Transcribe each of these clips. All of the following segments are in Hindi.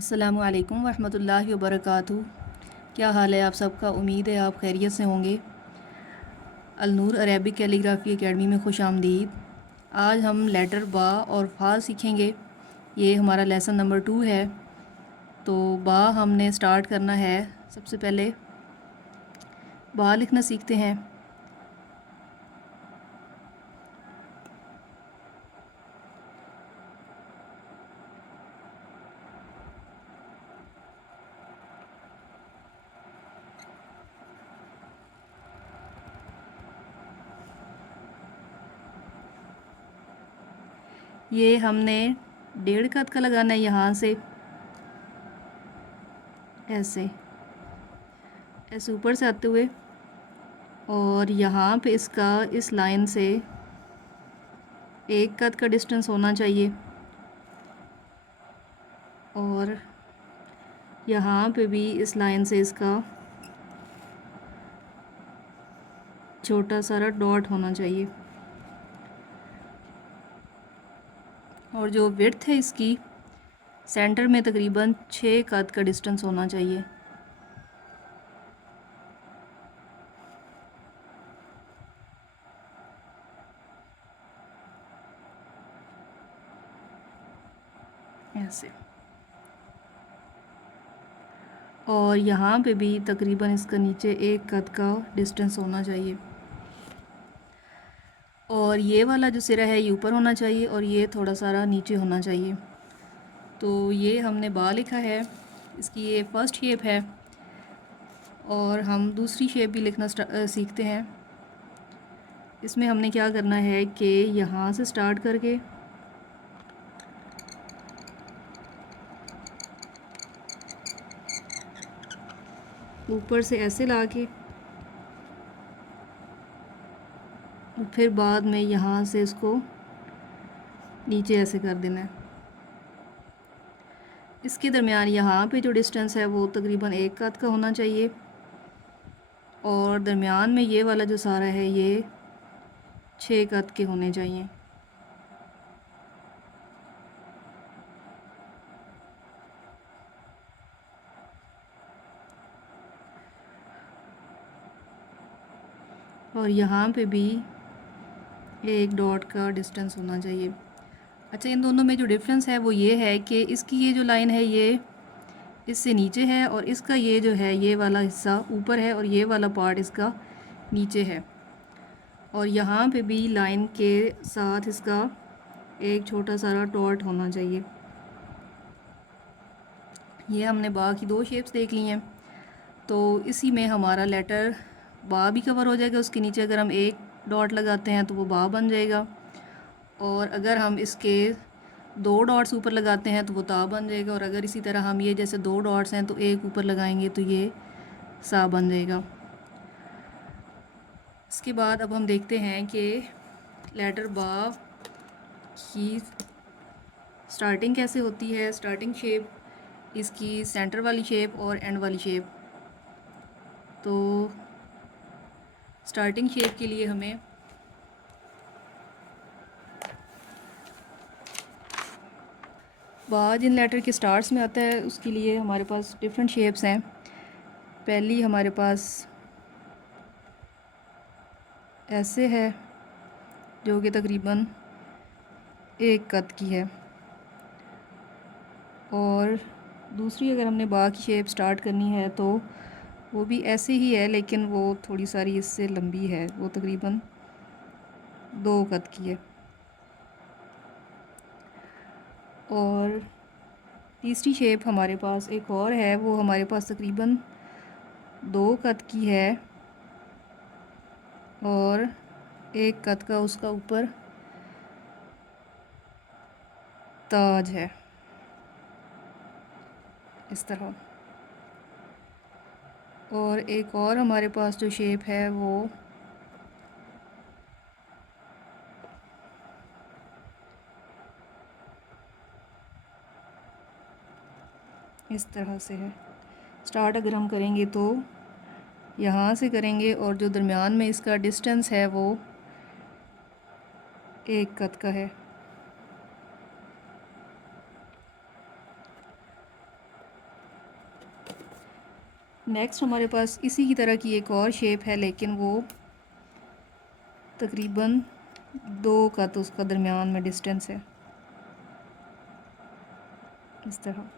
अस्सलामुअलैकुम वरहमतुल्लाहि वबरकातुहू। क्या हाल है आप सबका? उम्मीद है आप खैरियत से होंगे। अलनूर अरेबिक कैलीग्राफ़ी एकेडमी में खुश आमदीद। आज हम लेटर बा और फ़ा सीखेंगे। ये हमारा लेसन नंबर 2 है। तो बा हमने स्टार्ट करना है। सबसे पहले बा लिखना सीखते हैं। ये हमने 1.5 कद का लगाना है, यहाँ से ऐसे ऐसे ऊपर से आते हुए, और यहाँ पे इसका इस लाइन से 1 कद का डिस्टेंस होना चाहिए, और यहाँ पे भी इस लाइन से इसका छोटा सा डॉट होना चाहिए, और जो विड्थ है इसकी सेंटर में तकरीबन 6 कद का डिस्टेंस होना चाहिए। ऐसे, और यहाँ पे भी तकरीबन इसका नीचे 1 कद का डिस्टेंस होना चाहिए, और ये वाला जो सिरा है ये ऊपर होना चाहिए और ये थोड़ा सारा नीचे होना चाहिए। तो ये हमने बा लिखा है, इसकी ये फर्स्ट शेप है, और हम दूसरी शेप भी लिखना सीखते हैं। इसमें हमने क्या करना है कि यहाँ से स्टार्ट करके ऊपर से ऐसे ला के, फिर बाद में यहाँ से इसको नीचे ऐसे कर देना है। इसके दरमियान यहाँ पे जो डिस्टेंस है वो तकरीबन 1 कद का होना चाहिए, और दरमियान में ये वाला जो सारा है ये 6 कद के होने चाहिए। और यहाँ पे भी 1 डॉट का डिस्टेंस होना चाहिए। अच्छा, इन दोनों में जो डिफरेंस है वो ये है कि इसकी ये जो लाइन है ये इससे नीचे है, और इसका ये जो है ये वाला हिस्सा ऊपर है, और ये वाला पार्ट इसका नीचे है। और यहाँ पे भी लाइन के साथ इसका एक छोटा सा डॉट होना चाहिए। ये हमने बा की 2 शेप्स देख ली हैं। तो इसी में हमारा लेटर बा भी कवर हो जाएगा। उसके नीचे अगर हम 1 डॉट लगाते हैं तो वो बा बन जाएगा, और अगर हम इसके 2 डॉट्स ऊपर लगाते हैं तो वो ता बन जाएगा, और अगर इसी तरह हम ये जैसे 2 डॉट्स हैं तो एक ऊपर लगाएंगे तो ये सा बन जाएगा। इसके बाद अब हम देखते हैं कि लेटर बा की स्टार्टिंग कैसे होती है। स्टार्टिंग शेप इसकी सेंटर वाली शेप और एंड वाली शेप। तो स्टार्टिंग शेप के लिए हमें बा जिन लेटर के स्टार्ट्स में आता है उसके लिए हमारे पास डिफरेंट शेप्स हैं। पहली हमारे पास ऐसे है जो कि तकरीबन 1 कद की है, और दूसरी अगर हमने बा की शेप स्टार्ट करनी है तो वो भी ऐसे ही है, लेकिन वो थोड़ी सारी इससे लंबी है, वो तकरीबन 2 कद की है। और तीसरी शेप हमारे पास एक और है, वो हमारे पास तकरीबन 2 कद की है, और 1 कद का उसका ऊपर ताज है इस तरह। और एक और हमारे पास जो शेप है वो इस तरह से है। स्टार्ट अगर हम करेंगे तो यहाँ से करेंगे, और जो दरमियान में इसका डिस्टेंस है वो 1 कद का है। नेक्स्ट हमारे पास इसी की तरह की एक और शेप है, लेकिन वो तकरीबन 2 का तो उसका दरमियान में डिस्टेंस है, इस तरह।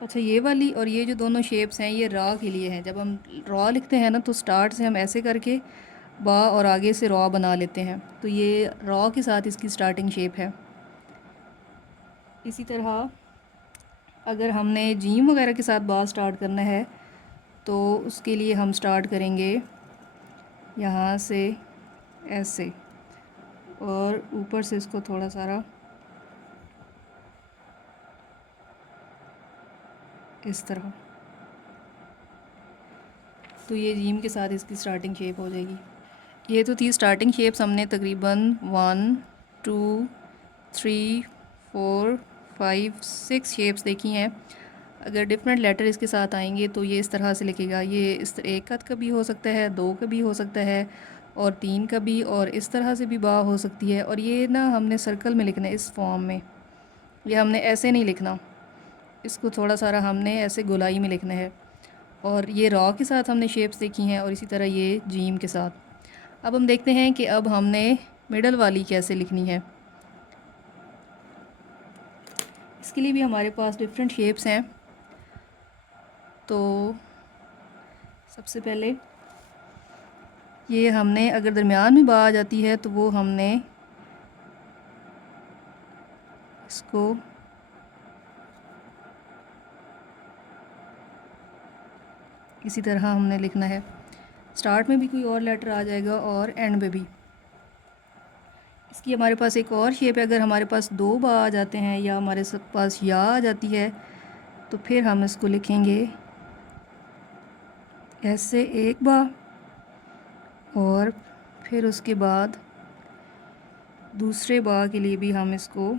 अच्छा, ये वाली और ये जो दोनों शेप्स हैं ये रॉ के लिए हैं। जब हम रॉ लिखते हैं ना तो स्टार्ट से हम ऐसे करके बा और आगे से रॉ बना लेते हैं, तो ये रॉ के साथ इसकी स्टार्टिंग शेप है। इसी तरह अगर हमने जीम वगैरह के साथ बा स्टार्ट करना है तो उसके लिए हम स्टार्ट करेंगे यहाँ से ऐसे, और ऊपर से इसको थोड़ा सारा इस तरह। तो ये जीम के साथ इसकी स्टार्टिंग शेप हो जाएगी। ये तो थी स्टार्टिंग शेप्स। हमने तकरीबन 1 2 3 4 5 6 शेप्स देखी हैं। अगर डिफरेंट लेटर इसके साथ आएंगे तो ये इस तरह से लिखेगा। ये इस एक का भी हो सकता है, 2 का भी हो सकता है, और 3 का भी, और इस तरह से भी बा हो सकती है। और ये ना हमने सर्कल में लिखना है इस फॉर्म में, ये हमने ऐसे नहीं लिखना, इसको थोड़ा सारा हमने ऐसे गोलाई में लिखना है। और ये रॉ के साथ हमने शेप्स देखी हैं, और इसी तरह ये जीम के साथ। अब हम देखते हैं कि अब हमने मिडल वाली कैसे लिखनी है। इसके लिए भी हमारे पास डिफरेंट शेप्स हैं। तो सबसे पहले ये हमने, अगर दरमियान में बा आ जाती है तो वो हमने इसको इसी तरह हमने लिखना है। स्टार्ट में भी कोई और लेटर आ जाएगा और एंड में भी। इसकी हमारे पास एक और शेप है। अगर हमारे पास 2 बा आ जाते हैं या हमारे पास या आ जाती है तो फिर हम इसको लिखेंगे ऐसे एक बा, और फिर उसके बाद दूसरे बा के लिए भी हम इसको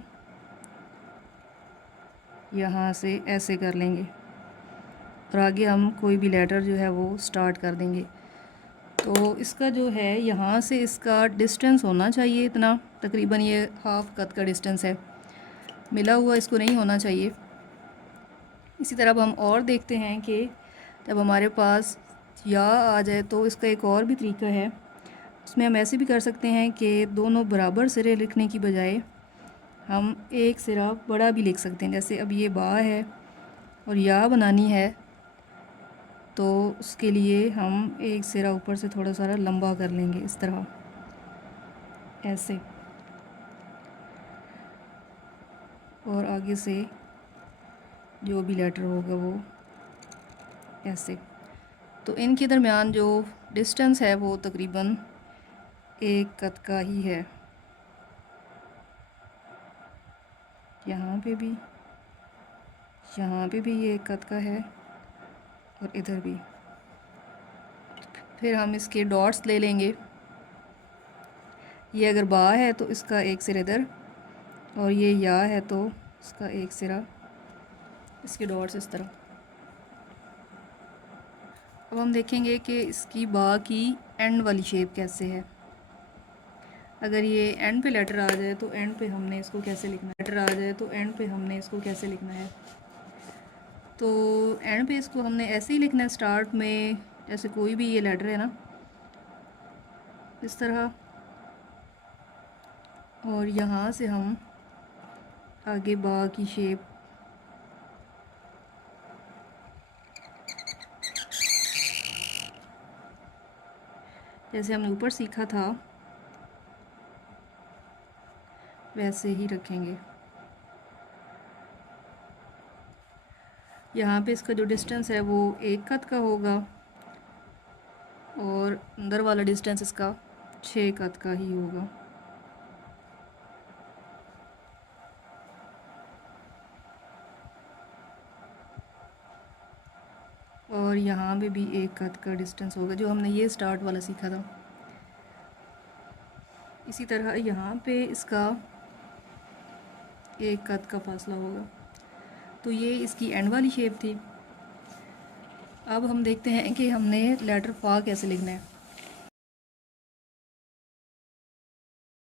यहाँ से ऐसे कर लेंगे, और आगे हम कोई भी लेटर जो है वो स्टार्ट कर देंगे। तो इसका जो है यहाँ से इसका डिस्टेंस होना चाहिए इतना, तकरीबन ये हाफ कद का डिस्टेंस है, मिला हुआ इसको नहीं होना चाहिए। इसी तरह अब हम और देखते हैं कि जब हमारे पास या आ जाए तो इसका एक और भी तरीका है। उसमें हम ऐसे भी कर सकते हैं कि दोनों बराबर सिरे लिखने की बजाय हम एक सिरा बड़ा भी लिख सकते हैं। जैसे अब ये बा है और या बनानी है, तो उसके लिए हम एक सिरा ऊपर से थोड़ा सारा लंबा कर लेंगे इस तरह, ऐसे, और आगे से जो भी लेटर होगा वो ऐसे। तो इनके दरमियान जो डिस्टेंस है वो तकरीबन एक कद का ही है। यहाँ पे भी ये एक कद का है, और इधर भी। फिर हम इसके डॉट्स ले लेंगे। ये अगर बा है तो इसका एक सिरा इधर, और ये या है तो इसका एक सिरा, इसके डॉट्स इस तरह। अब हम देखेंगे कि इसकी बा की एंड वाली शेप कैसे है। अगर ये एंड पे लेटर आ जाए तो एंड पे हमने इसको कैसे लिखना है। तो एंड पे इसको हमने ऐसे ही लिखना है, स्टार्ट में जैसे कोई भी ये लेटर है ना, इस तरह, और यहाँ से हम आगे बा की शेप जैसे हमने ऊपर सीखा था वैसे ही रखेंगे। यहाँ पे इसका जो डिस्टेंस है वो एक कद का होगा, और अंदर वाला डिस्टेंस इसका 6 कद का ही होगा। और यहाँ पे भी एक कद का डिस्टेंस होगा, जो हमने ये स्टार्ट वाला सीखा था। इसी तरह यहाँ पे इसका एक कद का फासला होगा। तो ये इसकी एंड वाली शेप थी। अब हम देखते हैं कि हमने लेटर फा कैसे लिखना है।